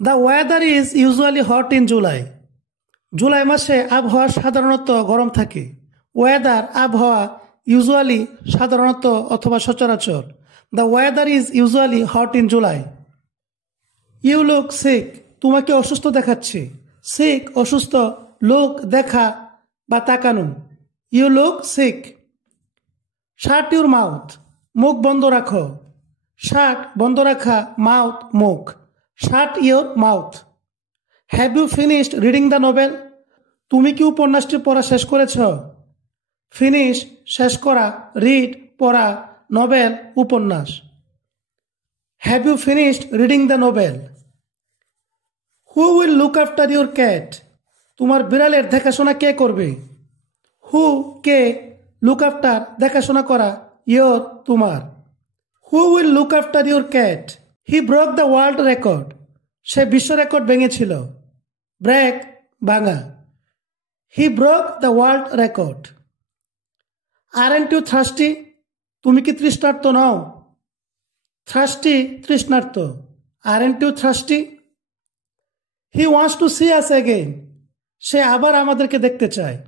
The weather is usually hot in July. July মাসে আবহাওয়া সাধারণত গরম থাকে। ওয়েদার আবহাওয়া, ইউজুয়ালি সাধারণত অথবা সচরাচর। The weather is usually hot in July. You look sick, তোমাকে অসুস্থ দেখাচ্ছে। সিক অসুস্থ, লুক দেখা বা তাকানো। You look sick. Shut your mouth, মুখ বন্ধ রাখো। শাট বন্ধ রাখা, মাউথ মুখ। Shut your mouth. Have you finished reading the novel, তুমি কি উপন্যাসটি পড়া শেষ করেছ? ফিনিশ শেষ করা, রিড পড়া, নোবেল উপন্যাস। Have you finished reading the novel. Who will look after your cat, তোমার বিড়ালের দেখাশোনা কে করবে? হু কে, লুক আফটার দেখাশোনা করা, ইয়োর তোমার। Who will look after your cat. He broke the world record, সে বিশ্ব রেকর্ড ভেঙেছিল। ব্রেক ভাঙা। He broke the world record. Aren't you thirsty, তুমি কি তৃষ্ণার্ত নও? থ্রাস্টি তৃষ্ণার্ত। Aren't you thirsty. He wants to see us again, সে আবার আমাদেরকে দেখতে চায়।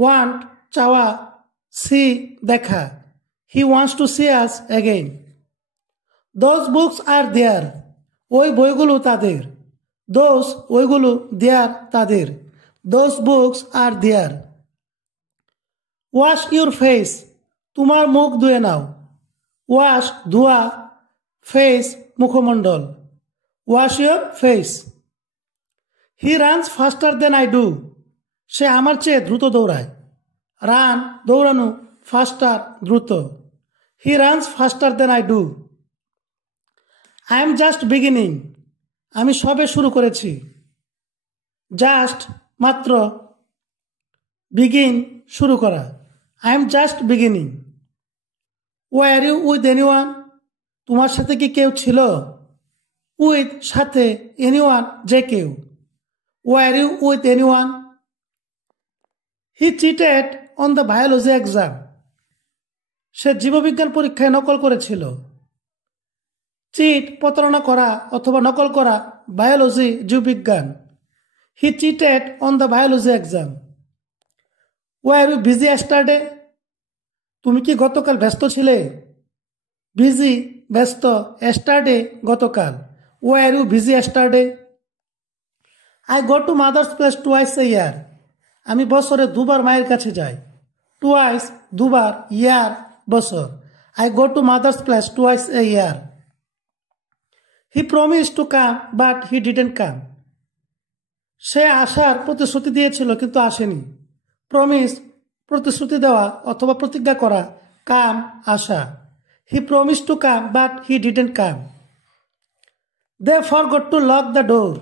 ওয়ান্ট চাওয়া, সি দেখা। He wants to see us again. Those books are their, ওই বইগুলো তাদের। দোজ ওইগুলো, দেয়ার তাদের। Those books are their. Wash your face, তোমার মুখ ধুয়ে নাও। ওয়াশ ধোয়া, ফেস মুখমণ্ডল। Wash your face. He runs faster than I do, সে আমার চেয়ে দ্রুত দৌড়ায়। রান দৌড়ানো, ফাস্টার দ্রুত। He runs faster than I do. I am just beginning, আমি সবে শুরু করেছি। জাস্ট মাত্র, বিগিন শুরু করা। I am just beginning. Were you with anyone, তোমার সাথে কি কেউ ছিল? উইথ সাথে, এনিওয়ান যে কেউ। Were you with anyone. He cheated on the biology exam, সে জীববিজ্ঞান পরীক্ষায় নকল করেছিল। চিট প্রতারণা করা অথবা নকল করা, বায়োলজি জীববিজ্ঞান। He cheated on the biology exam. Were you busy yesterday, তুমি কি গতকাল ব্যস্ত ছিলে? বিজি ব্যস্ত, এস্টারডে গতকাল। Were you busy yesterday. I go to mother's place twice a year, আমি বছরে দুবার মায়ের কাছে যাই। টুয়াইস দুবার, ইয়ার বছর। I go to mother's place twice a year. He promise to come but he didn't come, সে আসার প্রতিশ্রুতি দিয়েছিল কিন্তু আসেনি। প্রমিস প্রতিশ্রুতি দেওয়া অথবা প্রতিজ্ঞা করা, কাম আসা। He promise to come but he didn't come. They forgot to lock the door,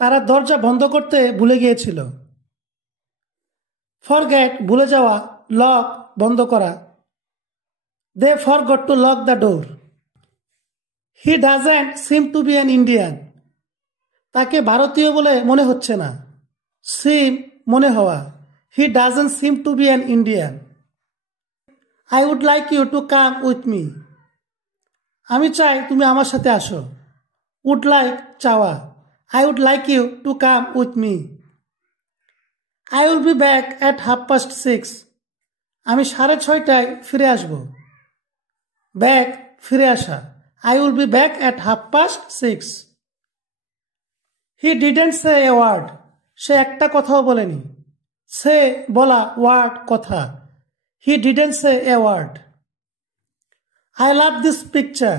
তারা দরজা বন্ধ করতে ভুলে গিয়েছিল। ফরগেট ভুলে যাওয়া, লক বন্ধ করা। They forgot to lock the door. He doesn't seem to be an Indian, তাকে ভারতীয় বলে মনে হচ্ছে না। সিম মনে হওয়া। He doesn't seem to be an Indian. I would like you to come with me, আমি চাই তুমি আমার সাথে আসো। উড লাইক চাওয়া। I would like you to come with me. I will be back at 6:30, আমি 6:30টায় ফিরে আসব। ব্যাক ফিরে আসা। I will be back at 6:30। He didn't say a word, সে একটা কথাও বলেনি। সে বলা, ওয়ার্ড কথা। He didn't say a word. I love this picture,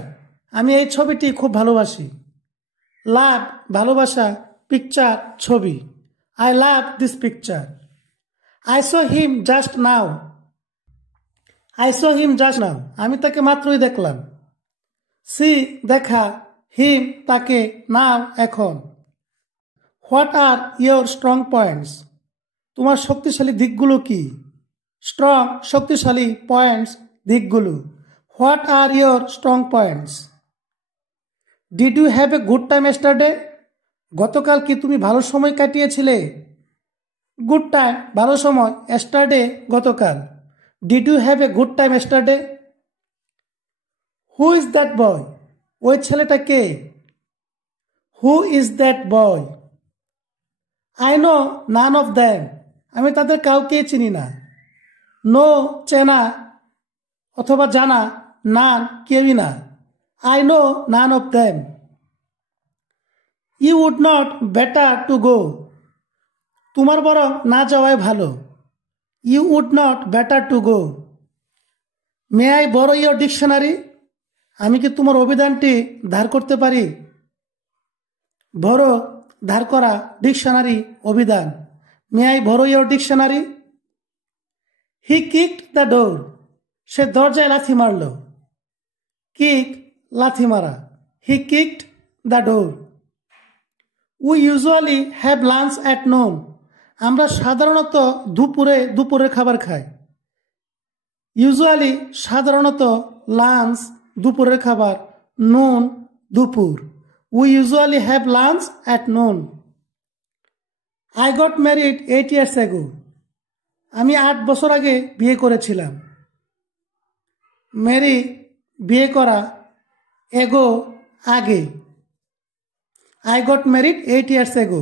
আমি এই ছবিটি খুব ভালোবাসি। লাভ ভালোবাসা, পিকচার ছবি। I love this picture. I saw him just now, I saw him just now, আমি তাকে মাত্রই দেখলাম। সি দেখা, হিম তাকে, নাও এখন। What are your strong points, তোমার শক্তিশালী দিকগুলো কি? স্ট্রং শক্তিশালী, পয়েন্টস দিকগুলো। What are your strong points. Did you have a good time yesterday, গতকাল কি তুমি ভালো সময় কাটিয়েছিলে? গুড টাইম ভালো সময়, এস্টারডে গতকাল। Did you have a good time yesterday. Who is that boy, ওই ছেলেটা কে? Who is that boy? I know none of them. আমি তাদের কাউকে চিনি না। নো চেনা অথবা জানা, নান কেউই না। I know none of them. You would not better to go. তোমার বরং না যাওয়াই ভালো। You would not better to go. May I borrow your dictionary? আমি কি তোমার অভিধানটি ধার করতে পারি? borrow ধার করা, ডিকশনারি অভিধান। May I borrow your dictionary? He kicked the door. সে দরজায় লাথি মারল। কিক লাথি মারা। He kicked the door. We usually have lunch at noon. আমরা সাধারণত দুপুরের খাবার খাই। ইউজুয়ালি সাধারণত, লাঞ্চ দুপুরের খাবার, নুন দুপুর। We usually have lunch at noon. I got married 8 years ago. আমি 8 বছর আগে বিয়ে করেছিলাম। ম্যারি বিয়ে করা, এগো আগে। I got married 8 years ago.